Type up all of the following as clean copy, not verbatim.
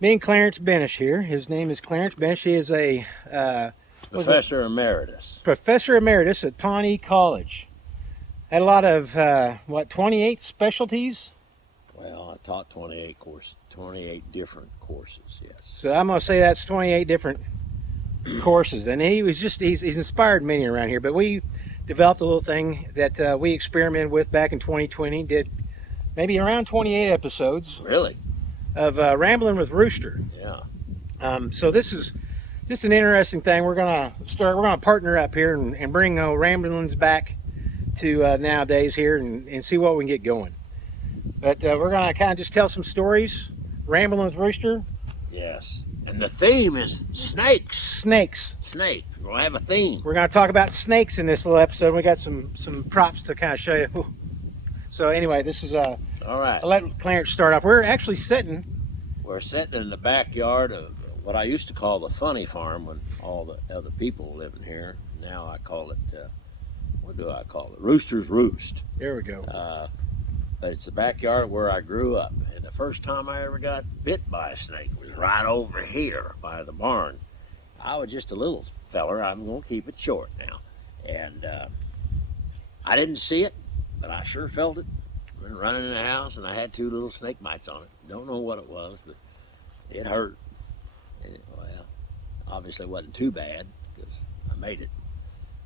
Me and Clarence Benish here. His name is Clarence Benish. He is a Professor Emeritus. Professor Emeritus at Pawnee College. Had a lot of, 28 specialties? Well, I taught 28 different courses, yes. So I'm going to say that's 28 different courses. And he's inspired many around here. But we developed a little thing that we experimented with back in 2020. Did maybe around 28 episodes. Really? Of Rambling with Rooster. Yeah. So this is just an interesting thing. We're gonna partner up here and bring ramblings back to nowadays here and see what we can get going. But we're gonna kind of just tell some stories. Rambling with Rooster. Yes. And the theme is snakes. Snakes. Snake. We'll have a theme. We're gonna talk about snakes in this little episode. We got some props to kind of show you. So anyway, this is All right. I'll let Clarence start off. We're actually sitting. We're sitting in the backyard of what I used to call the funny farm when all the other people were living here. Now I call it, what do I call it? Rooster's Roost. There we go. But it's the backyard where I grew up. And the first time I ever got bit by a snake was right over here by the barn. I was just a little feller. I'm going to keep it short now. And I didn't see it, but I sure felt it. Been running in the house, and I had 2 little snake bites on it. Don't know what it was, but it hurt. And well, obviously it wasn't too bad because I made it.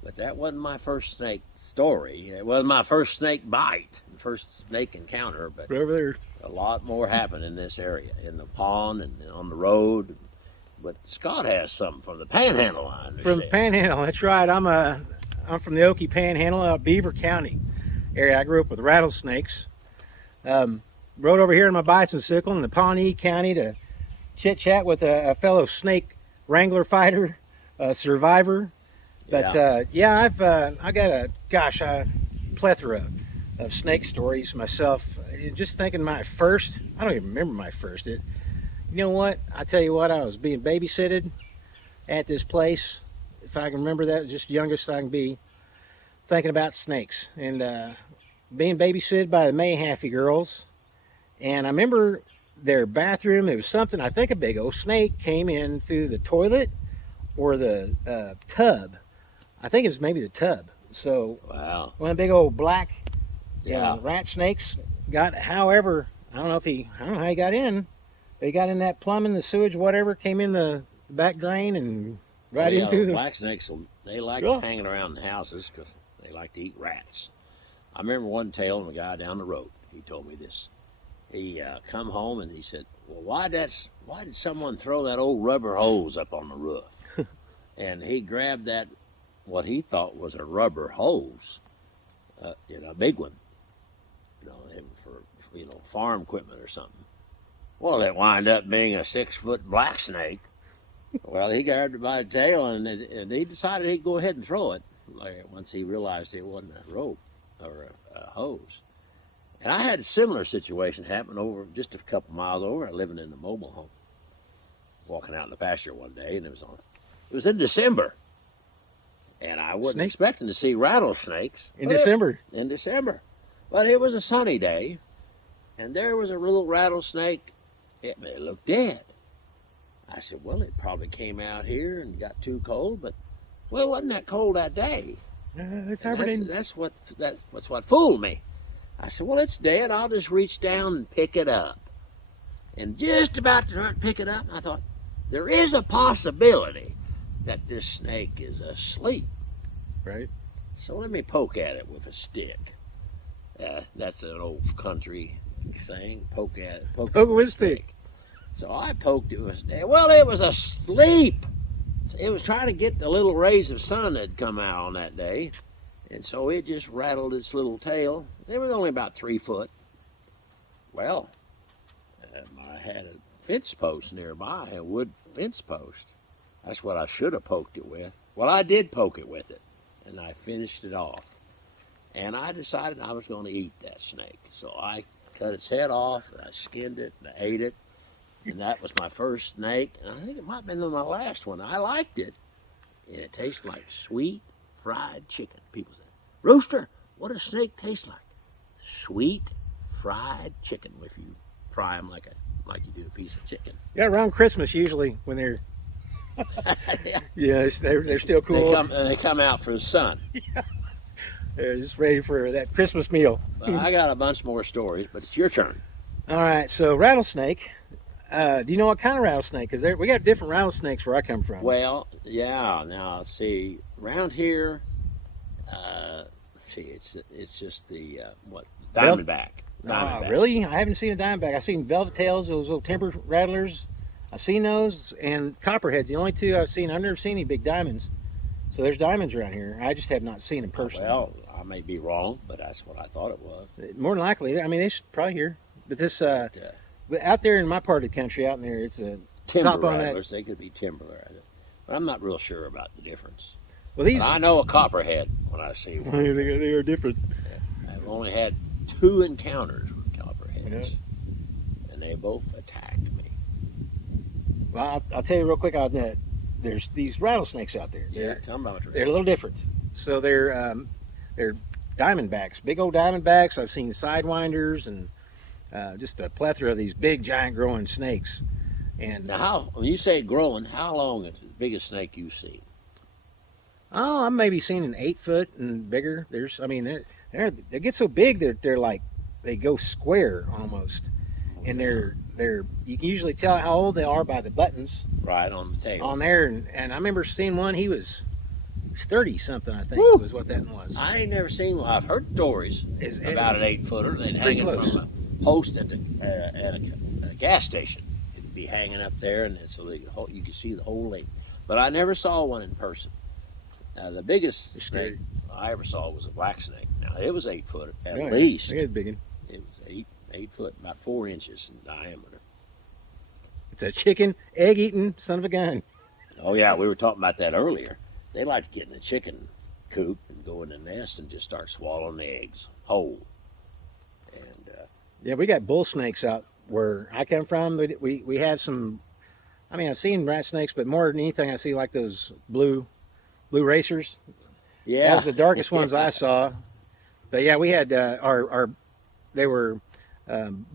But that wasn't my first snake story. It wasn't my first snake bite, first snake encounter. But Right over there. a lot more happened in this area, in the pond and on the road. But Scott has something from the Panhandle, I understand. From the Panhandle, that's right. I'm from the Okie Panhandle, Beaver County area. I grew up with rattlesnakes. Rode over here in my bicycle in the Pawnee County to chit chat with a fellow snake wrangler fighter, survivor. But I've I got a plethora of snake stories myself. Just thinking I don't even remember my first. You know what? I tell you what, I was being babysitted at this place. If I can remember that, just youngest I can be, thinking about snakes and being babysitted by the Mayhaffey girls. And I remember their bathroom, it was something, I think a big old snake came in through the toilet or the tub. I think it was maybe the tub. So Wow. one of the big old black Yeah. rat snakes however, I don't know how he got in. They got in that plumbing, the sewage, whatever, came in the back drain and right in through the... Black snakes, they like Yeah. hanging around the houses because they like to eat rats. I remember one tale from a guy down the road. He told me this. He come home and he said, well, why did someone throw that old rubber hose up on the roof? And he grabbed that, what he thought was a rubber hose, a big one, for farm equipment or something. Well, it wound up being a 6-foot black snake. Well, he grabbed it by the tail and he decided he'd go ahead and throw it once he realized it wasn't a rope or a hose. And I had a similar situation happen over just a couple miles over, living in a mobile home. Walking out in the pasture one day, and it was in December. And I wasn't expecting to see rattlesnakes. In December. In December. But it was a sunny day, and there was a little rattlesnake. It looked dead. I said, well, it probably came out here and got too cold, but, well, it wasn't that cold that day. That's what fooled me. I said, well, it's dead. I'll just reach down and pick it up. And just about to pick it up, I thought, there is a possibility that this snake is asleep. Right. So let me poke at it with a stick. That's an old country saying, poke at it. Poke it with a stick. So I poked it with a stick. Well, it was asleep. It was trying to get the little rays of sun that had come out on that day. And so it just rattled its little tail. It was only about 3 foot. Well, I had a fence post nearby, a wood fence post. That's what I should have poked it with. Well, I did poke it with it, and I finished it off. And I decided I was going to eat that snake. So I cut its head off, and I skinned it, and I ate it. And that was my first snake, and I think it might have been my last one. I liked it, and it tastes like sweet fried chicken. People say, Rooster, what does snake taste like? Sweet fried chicken if you fry them like a like you do a piece of chicken. Yeah, around Christmas usually when they're Yeah. yeah, they're still cool. They come out for the sun. They're just ready for that Christmas meal. But I got a bunch more stories, but it's your turn. All right, so rattlesnake. Do you know what kind of rattlesnake? Because we got different rattlesnakes where I come from. Well, yeah. Now, see, around here, it's just the diamondback. Diamondback. Really? I haven't seen a diamondback. I've seen velvet tails, those little temper rattlers. I've seen those, and copperheads. The only two I've seen. I've never seen any big diamonds. So there's diamonds around here. I just have not seen them personally. Well, I may be wrong, but that's what I thought it was. More than likely, I mean, they should probably here. But this, but out there in my part of the country, out in there, it's a timber top on rattlers. They could be timber rattlers, but I'm not real sure about the difference. Well, these But I know a copperhead when I see one. they are different. I've only had 2 encounters with copperheads, and they both attacked me. Well, I'll tell you real quick on that. There's these rattlesnakes out there. Yeah, tell me about it. They're a little different. So they're diamondbacks, big old diamondbacks. I've seen sidewinders and just a plethora of these big, giant, growing snakes. And Now, when you say growing, how long is the biggest snake you've seen? oh, I'm maybe seeing an 8 foot and bigger. I mean, they get so big that they're like they go square almost, and they're you can usually tell how old they are by the buttons Right on the tail. on there. And I remember seeing one. He was 30 something, I think. Woo! Was what that was. I ain't never seen one. I've heard stories about an 8-footer. They'd hang Pretty it close. from a post at a gas station. It'd be hanging up there, and so you could see the whole length. But I never saw one in person. The biggest They're snake scary. I ever saw was a black snake. Now, it was 8 foot at Yeah, least. They get big. It was 8 foot, about 4 inches in diameter. It's a chicken, egg-eating son of a gun. Oh, yeah, we were talking about that earlier. They like to get in the chicken coop and go in the nest and just start swallowing the eggs whole. And Yeah, we got bull snakes out where I come from. We have some. I mean, I've seen rat snakes, but more than anything, I see like those blue racers. yeah, That's the darkest ones I saw. But yeah, we had they were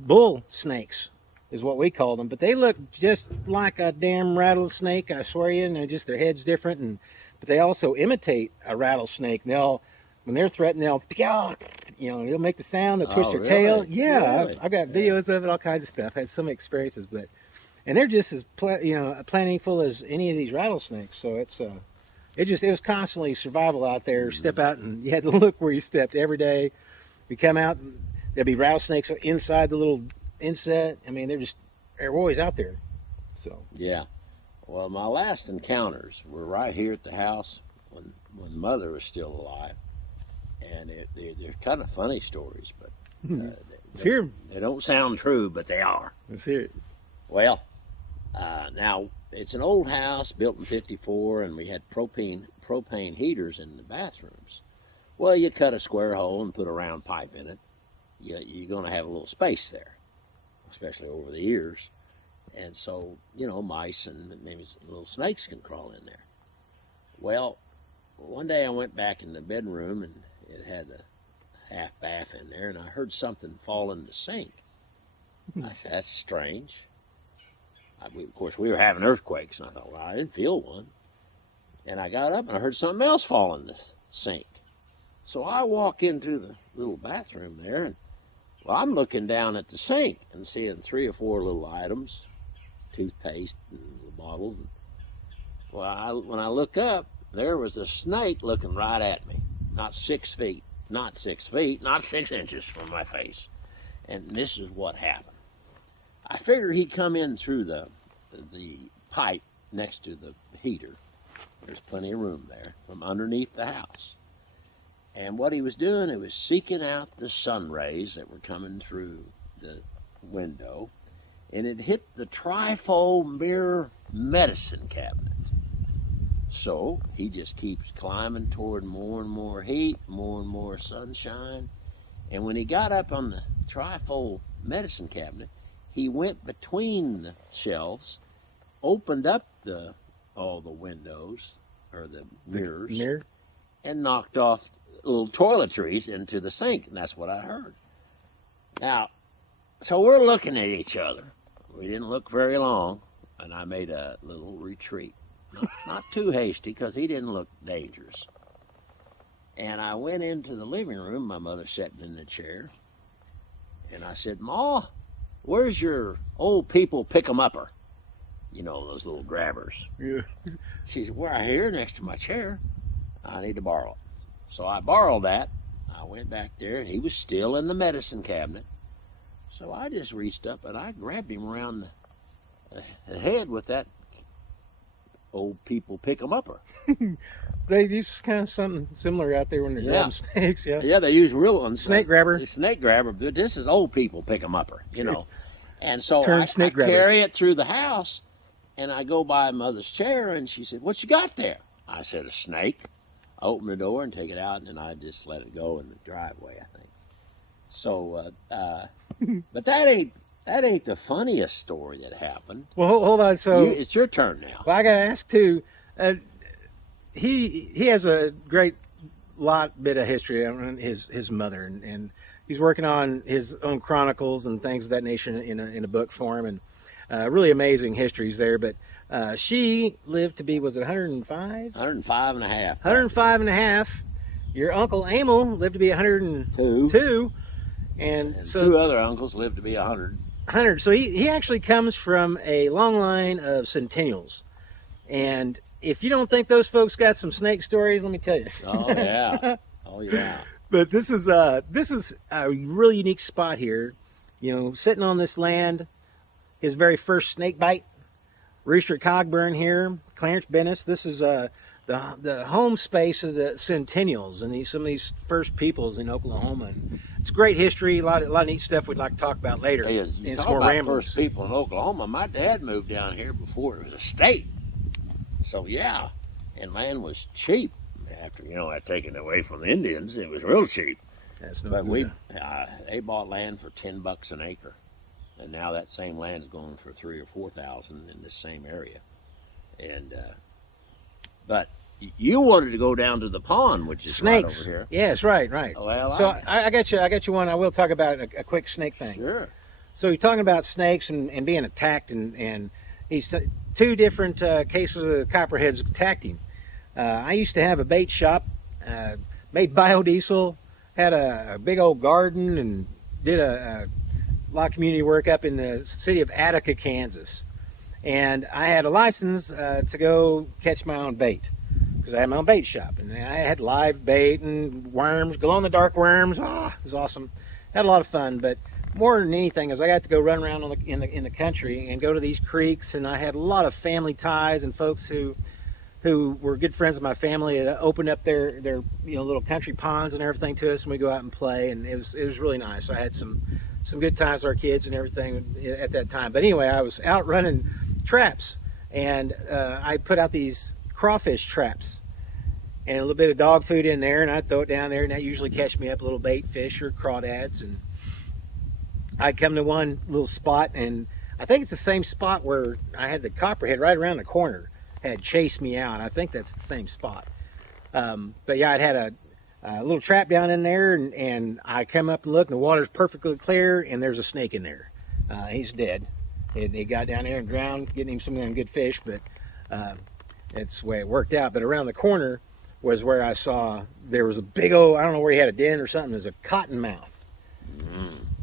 bull snakes, is what we called them. But they look just like a damn rattlesnake, I swear you. And just their head's different, but they also imitate a rattlesnake. And when they're threatened, they'll make the sound. They'll twist Oh, their tail. really? Yeah, Really? I've got videos of it, all kinds of stuff. I had some experiences, and they're just as plentiful as any of these rattlesnakes. So it was constantly survival out there. Step out and you had to look where you stepped every day. You come out and there'd be rattlesnakes inside the little inset. I mean, they're always out there. So yeah. Well, my last encounters were right here at the house when Mother was still alive. And they're kind of funny stories, but let's hear 'em. they don't sound true, but they are. Let's hear it. Well, now it's an old house built in '54, and we had propane heaters in the bathrooms. Well, you cut a square hole and put a round pipe in it. You're going to have a little space there, especially over the ears. And so, mice and maybe little snakes can crawl in there. Well, one day I went back in the bedroom, and it had a half bath in there, and I heard something fall in the sink. I said, that's strange. Of course, we were having earthquakes, and I thought, well, I didn't feel one. And I got up, and I heard something else fall in the sink. So I walk into the little bathroom there, and I'm looking down at the sink and seeing 3 or 4 little items, toothpaste and little bottles. Well, when I look up, there was a snake looking right at me. Not 6 feet, not 6 feet, not 6 inches from my face. And this is what happened. I figured he'd come in through the pipe next to the heater. There's plenty of room there from underneath the house. And what he was doing, he was seeking out the sun rays that were coming through the window, and it hit the trifold mirror medicine cabinet. So he just keeps climbing toward more and more heat, more and more sunshine. And when he got up on the trifold medicine cabinet, he went between the shelves, opened up all the windows or the mirrors, and knocked off little toiletries into the sink, and that's what I heard. Now, so we're looking at each other, we didn't look very long, and I made a little retreat. Not too hasty, because he didn't look dangerous. And I went into the living room, my mother sitting in the chair, and I said, "Ma, where's your old people pick-em-upper? You know, those little grabbers." Yeah. She said, "Well, right here next to my chair. I need to borrow it." So I borrowed that. I went back there, and he was still in the medicine cabinet. So I just reached up, and I grabbed him around the head with that old people pick-em-upper. They use kind of something similar out there when they're grabbing snakes. Yeah. Yeah, they use real ones. Snake grabber. Snake grabber, but this is old people pick-em-upper, you know. And so I snake grabber. carry it through the house, and I go by Mother's chair, and she said, "What you got there?" I said, "A snake." I open the door and take it out, and then I just let it go in the driveway, I think. So, but that ain't the funniest story that happened. Well, hold on. So It's your turn now. well, I got to ask too. He has a great bit of history on his mother, and he's working on his own chronicles and things of that nation in a book form, and really amazing histories there. But she lived to be, was it 105? 105 and a half. 105 and a half. Your uncle Emil lived to be 102. And so 2 other uncles lived to be 100. 100. So he actually comes from a long line of centennials. And if you don't think those folks got some snake stories, let me tell you. Oh, yeah. Oh, yeah. But this is a really unique spot here. You know, sitting on this land, his very first snake bite. Rooster Cogburn here, Clarence Bennis. This is the home space of the centennials and some of these first peoples in Oklahoma. And it's great history, a lot of neat stuff we'd like to talk about later. Hey, And you it's talk more about ramblings. first people in Oklahoma. My dad moved down here before it was a state. So, yeah. And land was cheap. After taking it away from the Indians, it was real cheap. That's no But good. they bought land for $10 an acre. And now that same land is going for $3,000 or $4,000 in this same area. And but you wanted to go down to the pond, which is Snakes. right over here. Yes, right. Well, So I got you one. I will talk about a quick snake thing. Sure. So you're talking about snakes and being attacked, and he's 2 different cases of the copperheads attacked him. I used to have a bait shop, made biodiesel, had a big old garden, and did a lot of community work up in the city of Attica, Kansas. And I had a license to go catch my own bait, because I had my own bait shop, and I had live bait and worms, glow-in-the-dark worms. It was awesome. Had a lot of fun, but more than anything is I got to go run around in the country and go to these creeks, and I had a lot of family ties and folks who were good friends of my family that opened up their little country ponds and everything to us, and we go out and play, and it was really nice. I had some good times with our kids and everything at that time. But anyway, I was out running traps, and I put out these crawfish traps and a little bit of dog food in there, and I'd throw it down there, and that usually catch me up a little bait fish or crawdads. And I'd come to one little spot, and I think it's the same spot where I had the copperhead right around the corner had chased me out. I think that's the same spot. But yeah, I'd had a little trap down in there, and I come up and look, and the water's perfectly clear, and there's a snake in there. He's dead. He got down there and drowned, getting him some of them good fish, but that's the way it worked out. But around the corner was where I saw there was a big old, I don't know where he had a den or something, there's a cottonmouth.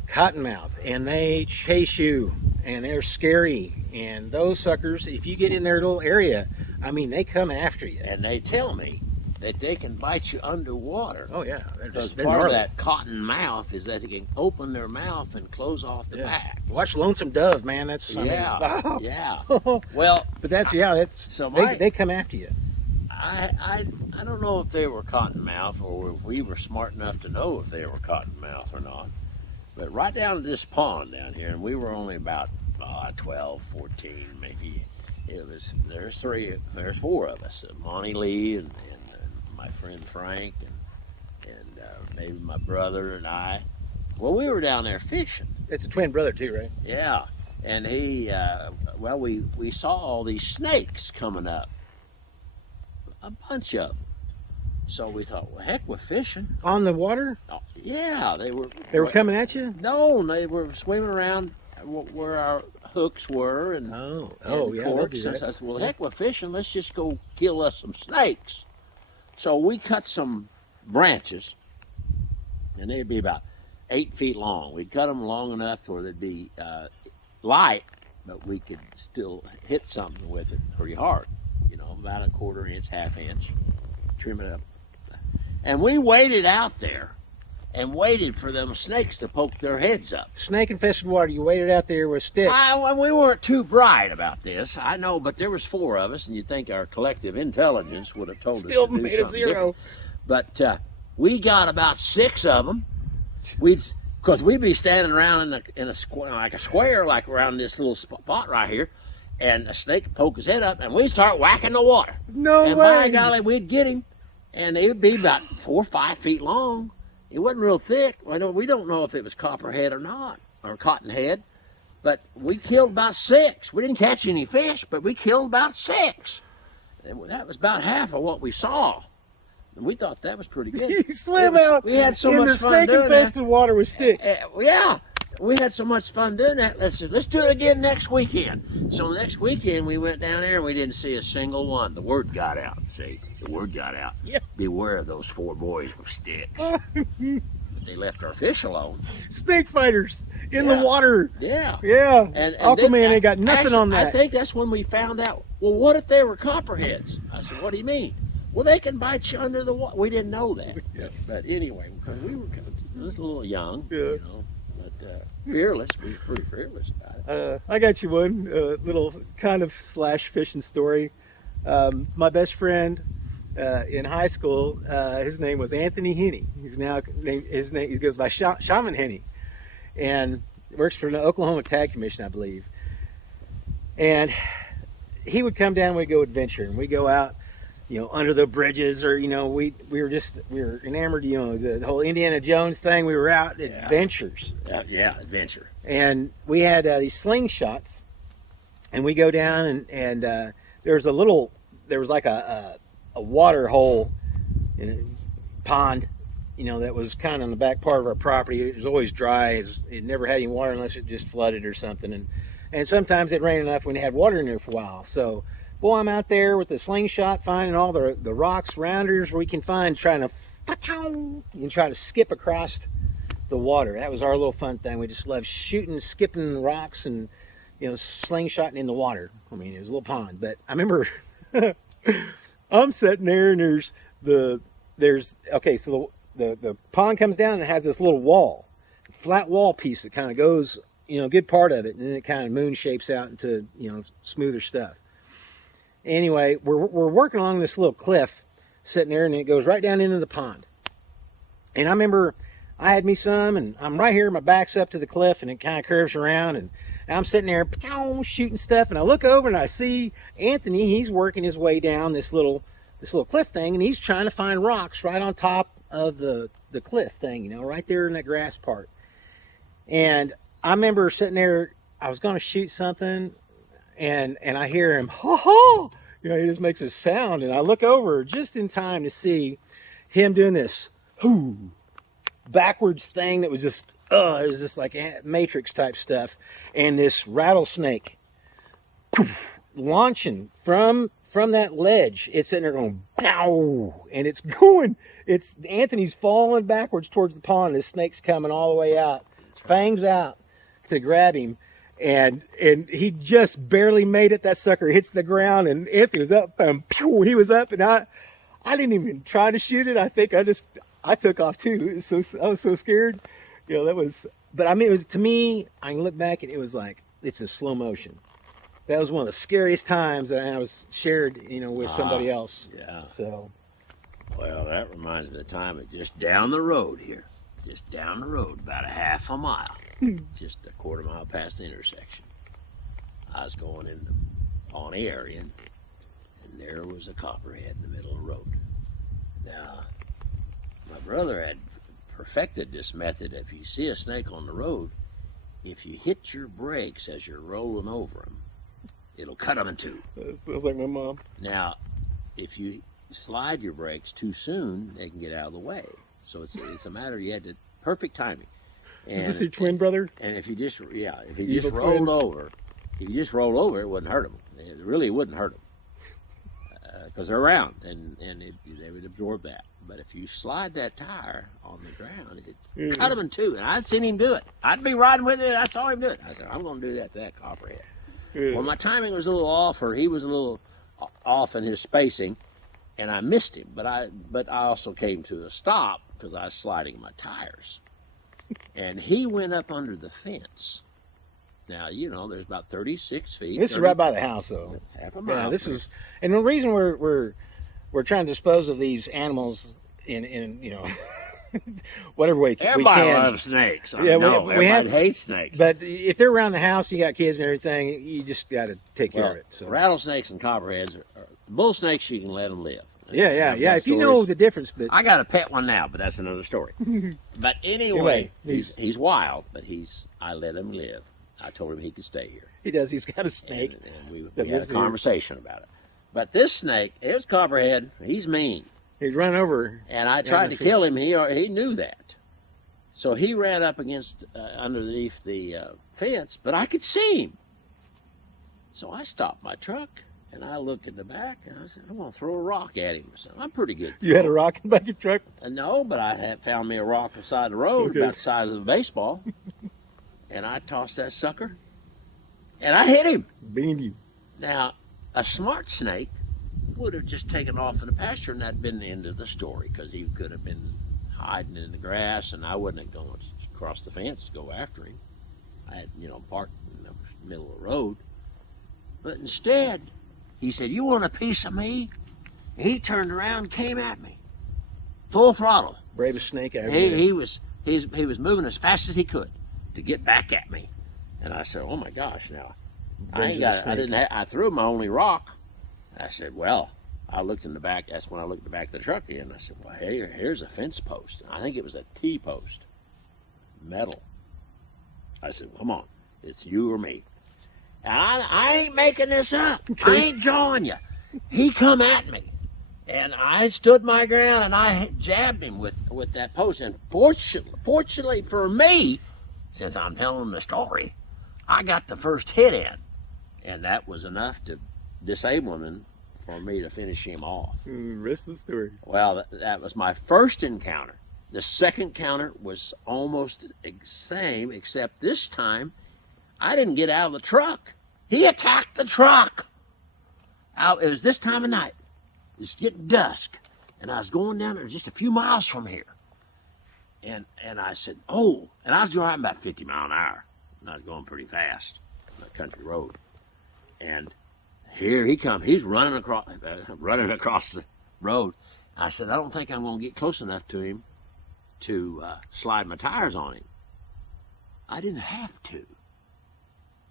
Cottonmouth, and they chase you, and they're scary. And those suckers, if you get in their little area, I mean, they come after you. And they tell me that they can bite you underwater. Oh yeah, Because they're part gnarly. of that cotton mouth is that they can open their mouth and close off the back. Watch Lonesome Dove, man. That's Yeah. Well, but that's So they come after you. I don't know if they were cottonmouth or if we were smart enough to know if they were cottonmouth or not. But right down to this pond down here, and we were only about 12, 14 maybe. There's 4 of us, Monty Lee and my friend Frank and maybe my brother and I. Well, we were down there fishing. It's a twin brother too, right? Yeah, and we saw all these snakes coming up, a bunch of them. So we thought, well, heck, we're fishing. On the water? Yeah, they were. They were coming at you? No, they were swimming around where our hooks were and Oh, and yeah, they'll corks. do And that. so I said, well, heck with fishing. Let's just go kill us some snakes. So we cut some branches, and they'd be about 8 feet long. We'd cut them long enough where they'd be light, but we could still hit something with it pretty hard. You know, about a 1/4 inch, 1/2 inch, trim it up. And we waited out there and waited for them snakes to poke their heads up. Snake infested water. You waited out there with sticks. We weren't too bright about this, I know, but there was 4 of us, and you'd think our collective intelligence would have told Still us to do made a something 0. different. But we got about 6 of them. Because we'd be standing around in a square, like around this little spot right here, and a snake would poke his head up, and we'd start whacking the water. No and way. by golly, we'd get him, and it would be about 4 or 5 feet long. It wasn't real thick. We don't know if it was copperhead or not, or cottonhead, but we killed about 6. We didn't catch any fish, but we killed about 6. And that was about half of what we saw. And we thought that was pretty good. You swam out we had so in much the fun doing snake-infested water with sticks. yeah, we had so much fun doing that. Let's do it again next weekend. So next weekend we went down there and we didn't see a single one. The word got out. See, the word got out. Yeah. Beware of those 4 boys with sticks. But they left our fish alone. Snake fighters in Yeah. the water. Yeah. Yeah. And Aquaman then, ain't got nothing actually, on that. I think that's when we found out. Well, what if they were copperheads? I said, what do you mean? Well, they can bite you under the water. We didn't know that. But anyway, because we were kind of, a little young, you know, but fearless. We were pretty fearless about it. I got you one little kind of / fishing story. My best friend in high school, his name was Anthony Henney. He's now he goes by Shaman Henney, and works for the Oklahoma Tag Commission, I believe. And he would come down, we'd go adventuring, we go out, you know, under the bridges, or, you know, we were enamored, you know, the whole Indiana Jones thing. We were out adventures. Yeah, adventure. And we had these slingshots, and we go down, and there was like a water hole, pond, you know, that was kind of on the back part of our property. It was always dry. It never had any water unless it just flooded or something. And sometimes it rained enough when it had water in there for a while. So, boy, I'm out there with the slingshot, finding all the rocks, rounders we can find, trying to skip across the water. That was our little fun thing. We just loved shooting, skipping rocks, and, you know, slingshotting in the water. I mean, it was a little pond. But I remember I'm sitting there, and the pond comes down and it has this little wall, flat wall piece that kind of goes, you know, a good part of it, and then it kind of moon shapes out into, you know, smoother stuff. Anyway, we're working along this little cliff, sitting there, and it goes right down into the pond. And I remember I had me some, and I'm right here, my back's up to the cliff, and it kind of curves around, and I'm sitting there shooting stuff, and I look over and I see Anthony. He's working his way down this little cliff thing, and he's trying to find rocks right on top of the cliff thing, you know, right there in that grass part. And I remember sitting there, I was going to shoot something, and I hear him, ha ha, you know, he just makes a sound, and I look over just in time to see him doing this backwards thing that was just, it was just like Matrix type stuff, and this rattlesnake launching from that ledge. It's sitting there going, pow, and it's Anthony's falling backwards towards the pond. This snake's coming all the way out, fangs out to grab him, and he just barely made it. That sucker hits the ground, and Anthony was up, and pew, he was up, and I didn't even try to shoot it. I think I took off too. I was so scared, you know. But I mean, it was, to me, I can look back and it was like, it's in slow motion. That was one of the scariest times that I was shared, you know, with somebody else. Yeah. So. Well, that reminds me of the time just down the road here. Just down the road, about a half a mile. Just a 1/4 mile past the intersection. I was going in the Pawnee area, and there was a copperhead in the middle of the road. Now, my brother had perfected this method. If you see a snake on the road, if you hit your brakes as you're rolling over him, it'll cut them in two. That sounds like my mom. Now, if you slide your brakes too soon, they can get out of the way. So it's a matter, you had to perfect timing. And, is this your twin brother? And if you just Evil rolled twin. over, If you just roll over, it wouldn't hurt them. It really wouldn't hurt them because they're round, and they would absorb that. But if you slide that tire on the ground, it cut them in two. And I'd seen him do it. I'd be riding with it, and I saw him do it. I said, I'm going to do that to that copperhead. Well, my timing was a little off, or he was a little off in his spacing, and I missed him. But I also came to a stop because I was sliding my tires. And he went up under the fence. Now, there's about 36 feet. This is right by the house, though. Half a mile. Yeah, this is, and the reason we're trying to dispose of these animals in whatever way we can. Everybody loves snakes. I know. Everybody hates snakes. But if they're around the house, you got kids and everything, you just got to take care of it. So rattlesnakes and copperheads, bull snakes, you can let them live. Yeah. If you know the difference, but I got a pet one now, but that's another story. But anyway, he's wild, but I let him live. I told him he could stay here. He does. He's got a snake. And we had a conversation about it. But this snake, his copperhead, he's mean. He'd run over. And I tried to kill him. He knew that. So he ran up against, underneath the fence, but I could see him. So I stopped my truck, and I looked in the back, and I said, I'm going to throw a rock at him. So I'm pretty good. You had a rock in the back of your truck? No, but I had found me a rock beside the road, about the size of a baseball. And I tossed that sucker, and I hit him. Beamed you. Now, a smart snake would have just taken off in the pasture, and that'd been the end of the story, because he could have been hiding in the grass, and I wouldn't have gone across the fence to go after him. I had, parked in the middle of the road. But instead, he said, you want a piece of me? And he turned around and came at me. Full throttle. Bravest snake I ever he was moving as fast as he could to get back at me. And I said, oh my gosh, now I threw my only rock. I said, well, I looked in the back. That's when I looked in the back of the truck again. I said, well, hey, here's a fence post. I think it was a T-post, metal. I said, come on, it's you or me. And I ain't making this up. I ain't jawing you. He come at me, and I stood my ground, and I jabbed him with that post. And fortunately for me, since I'm telling the story, I got the first hit in, and that was enough to disable him and for me to finish him off. Rest of the story. Well, that was my first encounter. The second encounter was almost the same, except this time I didn't get out of the truck. He attacked the truck. It was this time of night. It's getting dusk, and I was going down there just a few miles from here. And I said, oh, and I was driving about 50 miles an hour, and I was going pretty fast on a country road. And here he comes. He's running across the road. I said, I don't think I'm going to get close enough to him to slide my tires on him. I didn't have to,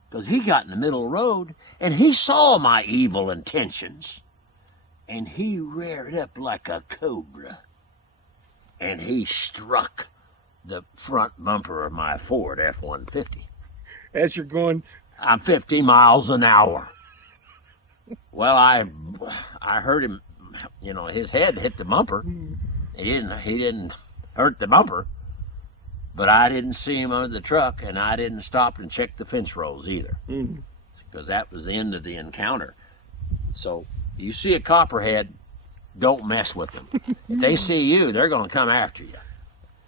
because he got in the middle of the road, and he saw my evil intentions, and he reared up like a cobra, and he struck the front bumper of my Ford F-150. As you're going... I'm 50 miles an hour. Well, I heard him, his head hit the bumper. He didn't hurt the bumper, but I didn't see him under the truck, and I didn't stop and check the fence rolls either, because that was the end of the encounter. So you see a copperhead, don't mess with them. If they see you, they're going to come after you.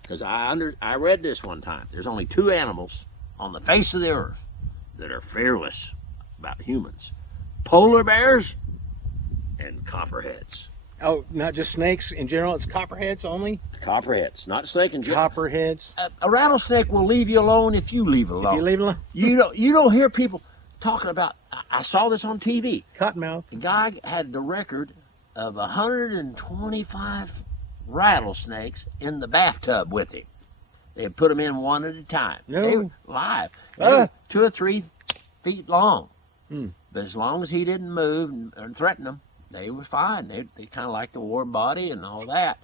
Because I read this one time. There's only two animals on the face of the earth that are fearless about humans: polar bears and copperheads. Oh, not just snakes in general, it's copperheads only? Copperheads, not snake in general. Copperheads. A rattlesnake will leave you alone if you leave it alone. If you leave it alone? You don't hear people talking about, I saw this on TV. Cottonmouth. The guy had the record of 125 rattlesnakes in the bathtub with him. They had put them in one at a time. No. They were live. They were 2 or 3 feet long. But as long as he didn't move and threaten them, they were fine. They kind of like the warm body and all that.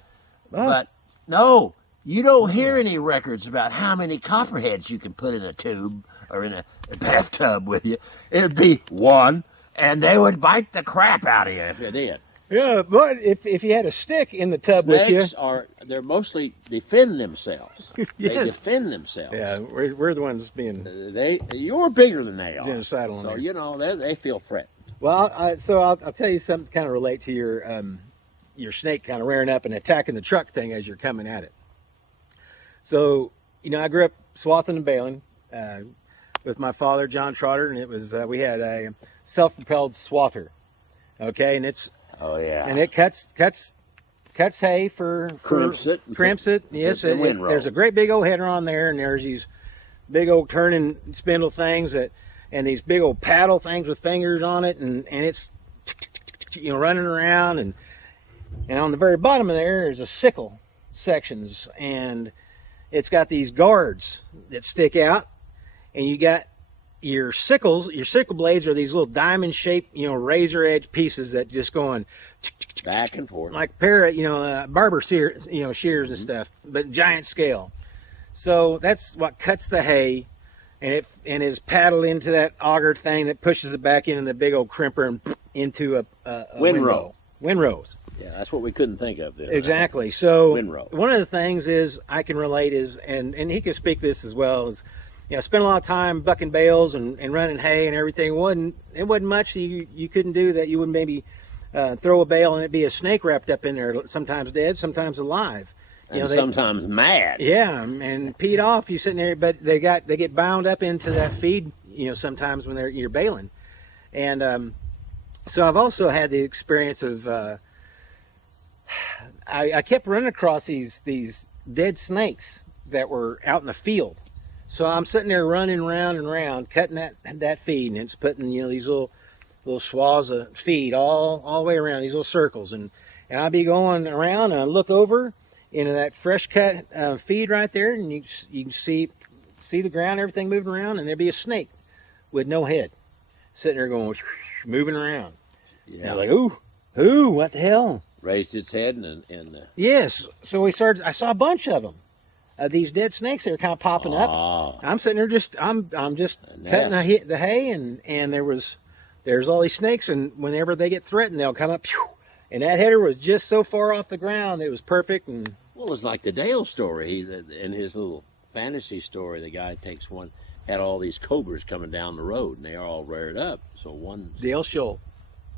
But no, you don't hear any records about how many copperheads you can put in a tube or in a bathtub with you. It'd be one, and they would bite the crap out of you if you did. Yeah, but if you had a stick in the tub with you, Snakes they're mostly defend themselves. They Yes. defend themselves. yeah, we're the ones being You're bigger than they are. genocidal on So there. you know they feel threatened. Well, I'll tell you something to kind of relate to your snake kind of rearing up and attacking the truck thing as you're coming at it. So, I grew up swathing and baling with my father, John Trotter, and it was we had a self-propelled swather. Okay, and it cuts hay Crimps it. Crimps it. Yes, the windrow. there's a great big old header on there, and there's these big old turning spindle things and these big old paddle things with fingers on it, and it's running around, and on the very bottom of there is a sickle sections, and it's got these guards that stick out, and you got your sickle blades are these little diamond shaped, razor edge pieces that just going Back and forth. like barber shears and stuff, but giant scale. So that's what cuts the hay, and is paddled into that auger thing that pushes it back into the big old crimper and into a Windrow. Windrows. Yeah, that's what we couldn't think of. Exactly. So Windrow. one of the things is I can relate is, and he can speak this as well, is spent a lot of time bucking bales and running hay and everything. It wasn't much you couldn't do that you would maybe throw a bale and it'd be a snake wrapped up in there, sometimes dead, sometimes alive. And sometimes mad. Yeah, and peed off. You sitting there, but they get bound up into that feed. Sometimes when you're baling, and so I've also had the experience of I kept running across these dead snakes that were out in the field. So I'm sitting there running round and round, cutting that feed, and it's putting these little swaths of feed all the way around, these little circles, and I'll be going around and I look over into that fresh cut feed right there, and you can see the ground, everything moving around, and there'd be a snake with no head sitting there going moving around. Yeah, and I'm like, ooh, what the hell? Raised its head and yes. So I saw a bunch of them. These dead snakes that are kind of popping up. I'm sitting there I'm just cutting the hay, and there's all these snakes, and whenever they get threatened, they'll come up, and that header was just so far off the ground, it was perfect. And well, it's like the Dale story. In his little fantasy story, the guy had all these cobras coming down the road, and they are all reared up. So Dale Scholl.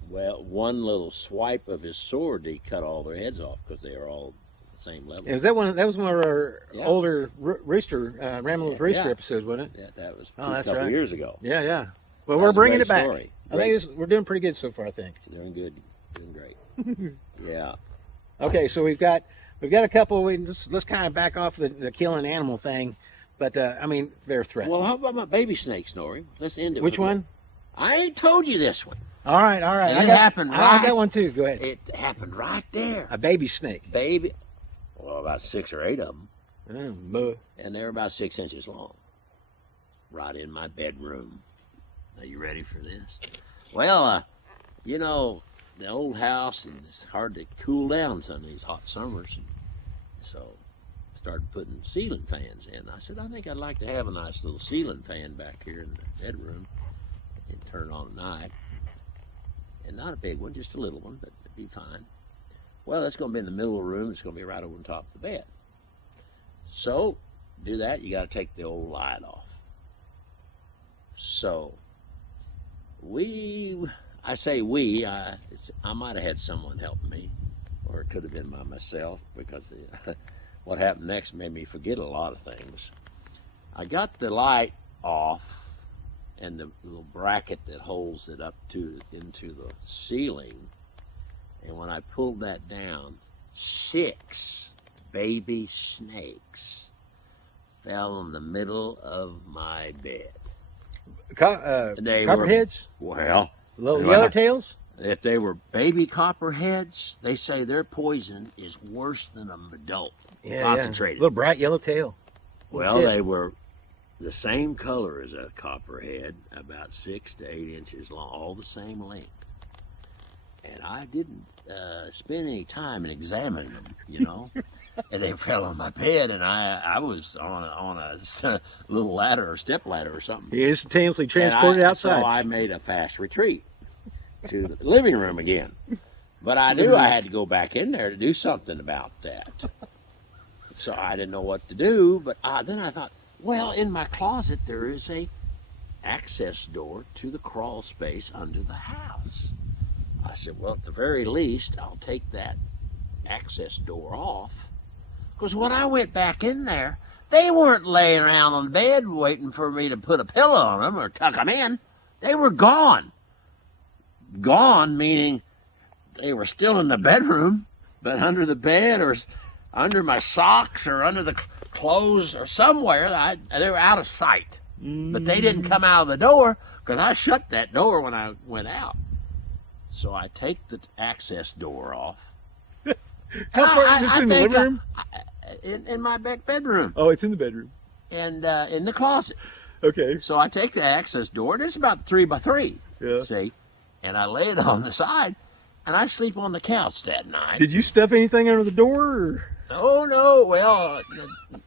Well, one little swipe of his sword, he cut all their heads off because they are all the same level. Was that one? That was one of our older Rooster, Rambling with Rooster episodes, wasn't it? Yeah, that was a couple right. years ago. Yeah. Well, we're bringing it back. Story. I think we're doing pretty good so far. I think. Doing good, doing great. Yeah. Okay, so we've got a couple. Let's kind of back off the killing animal thing, but I mean they're threatening. Well, how about my baby snake story? Let's end it. Which one? I ain't told you this one. All right. And it happened right. I got one too. Go ahead. It happened right there. A baby snake. Baby. Well, about 6 or 8 of them. Oh, and they're about 6 inches long. Right in my bedroom. Are you ready for this? Well, the old house, and it's hard to cool down some of these hot summers. And so started putting ceiling fans in. I said, I think I'd like to have a nice little ceiling fan back here in the bedroom and turn on at night. And not a big one, just a little one, but it'd be fine. Well, it's going to be in the middle of the room. It's going to be right over on top of the bed. So, do that. You got to take the old light off. So, I might have had someone help me, or it could have been by myself, because what happened next made me forget a lot of things. I got the light off, and the little bracket that holds it up into the ceiling, and when I pulled that down, 6 baby snakes fell in the middle of my bed. Copperheads? Well, little yellowtails? If they were baby copperheads, they say their poison is worse than an adult. Concentrated. Little bright yellow tail. Well, they were the same color as a copperhead, about 6 to 8 inches long, all the same length. And I didn't spend any time in examining them, and they fell on my bed, and I was on a little ladder or step ladder or something. You instantaneously transported outside. So I made a fast retreat to the living room again. But I knew I had to go back in there to do something about that. So I didn't know what to do, but then I thought, well, in my closet there is a access door to the crawl space under the house. I said, well, at the very least, I'll take that access door off. Because when I went back in there, they weren't laying around on the bed waiting for me to put a pillow on them or tuck them in. They were gone. Gone, meaning they were still in the bedroom, but under the bed or under my socks or under the clothes or somewhere, they were out of sight. But they didn't come out of the door because I shut that door when I went out. So I take the access door off. How far is this in the living room? In my back bedroom. Oh, it's in the bedroom. And in the closet. Okay. So I take the access door, and it's about 3 by 3. Yeah. See? And I lay it on the side, and I sleep on the couch that night. Did you stuff anything under the door? Or? Oh, no. Well,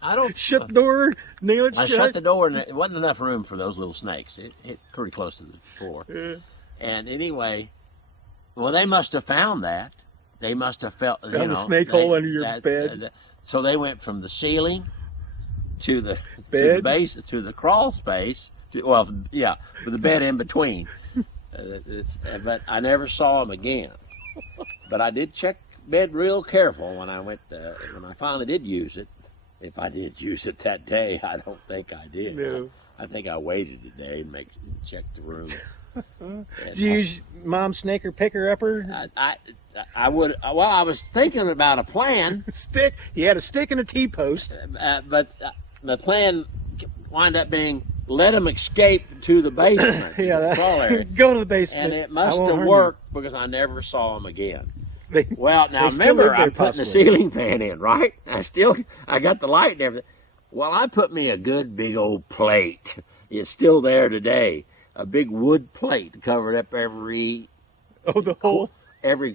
I don't... Shut the door, nail it I shut. shut the door, and it wasn't enough room for those little snakes. It hit pretty close to the floor. Yeah. And anyway, well, they must have found that. They must have felt, Found a snake hole under your bed. So they went from the ceiling to the bed, to the base, to the crawl space. Well, yeah, with the bed in between. But I never saw them again. But I did check bed real careful when I went. When I finally did use it. If I did use it that day, I don't think I did. No. I think I waited a day and check the room. Did you use Mom's snake or picker upper? I would. Well, I was thinking about a plan. Stick. He had a stick and a T-post. But the plan wound up being let them escape to the basement. Yeah, the crawl area. Go to the basement. And it must have worked because I never saw them again. Well, now they still remember, live there, I'm putting the ceiling fan in, right? I got the light and everything. Well, I put me a good big old plate. It's still there today. A big wood plate covered up every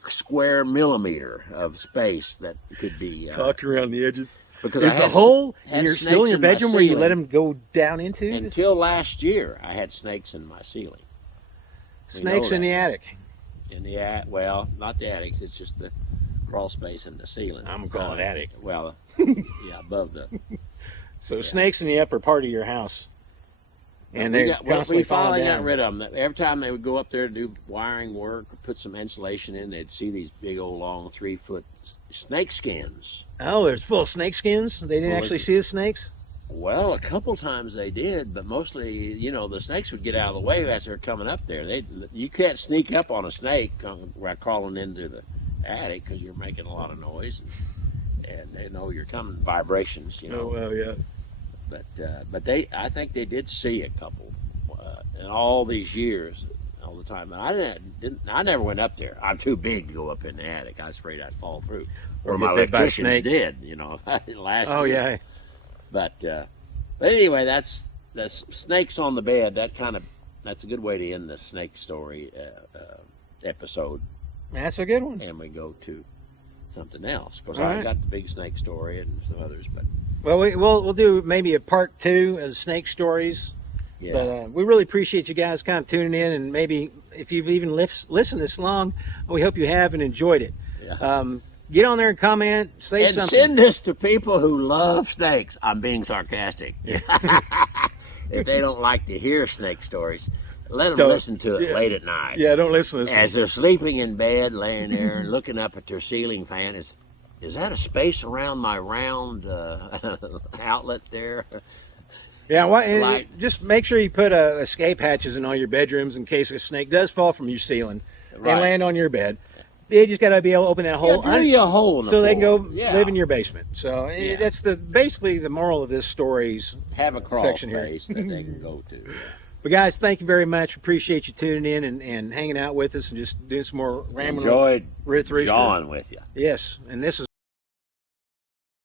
square millimeter of space that could be cocked around the edges. Because is the hole and you're still in your bedroom where you let them go down into? Until last year, I had snakes in my ceiling. Snakes in the attic. In the attic, well, not the attic. It's just the crawl space in the ceiling. I'm gonna call it attic. Well, yeah, above the. So snakes in the upper part of your house. And they're constantly we finally falling down. got rid of them. Every time they would go up there to do wiring work or put some insulation in, they'd see these big old long 3-foot snake skins. Oh, there's full of snake skins? They didn't actually see the snakes? Well, a couple times they did, but mostly, the snakes would get out of the way as they're coming up there. You can't sneak up on a snake crawling into the attic because you're making a lot of noise, and they know you're coming. Vibrations, Oh, well, yeah. But I think they did see a couple in all these years, all the time. And I never went up there. I'm too big to go up in the attic. I was afraid I'd fall through. Or my electricians did, last year. Yeah. But anyway, that's snakes on the bed. That's a good way to end the snake story episode. That's a good one. And we go to something else. Of course, I got the big snake story and some others, but. Well, we'll do maybe a part 2 of snake stories. Yeah. But we really appreciate you guys kind of tuning in, and maybe if you've even listened this long, we hope you have and enjoyed it. Yeah. Get on there and comment, say and something. Send this to people who love snakes. I'm being sarcastic. If they don't like to hear snake stories, let them listen to it late at night. Yeah, don't listen to this. As they're sleeping in bed, laying there, and looking up at their ceiling fan. Is that a space around my round outlet there? Yeah, just make sure you put escape hatches in all your bedrooms in case a snake does fall from your ceiling and land on your bed. You just got to be able to open that hole. Yeah, do you a hole in the so they can go floor. live in your basement. So that's basically the moral of this story's have a crawl section space here. that they can go to. Yeah. But guys, thank you very much. Appreciate you tuning in and hanging out with us and just doing some more rambling. Enjoyed with Rooster. John with you. Yes, and this is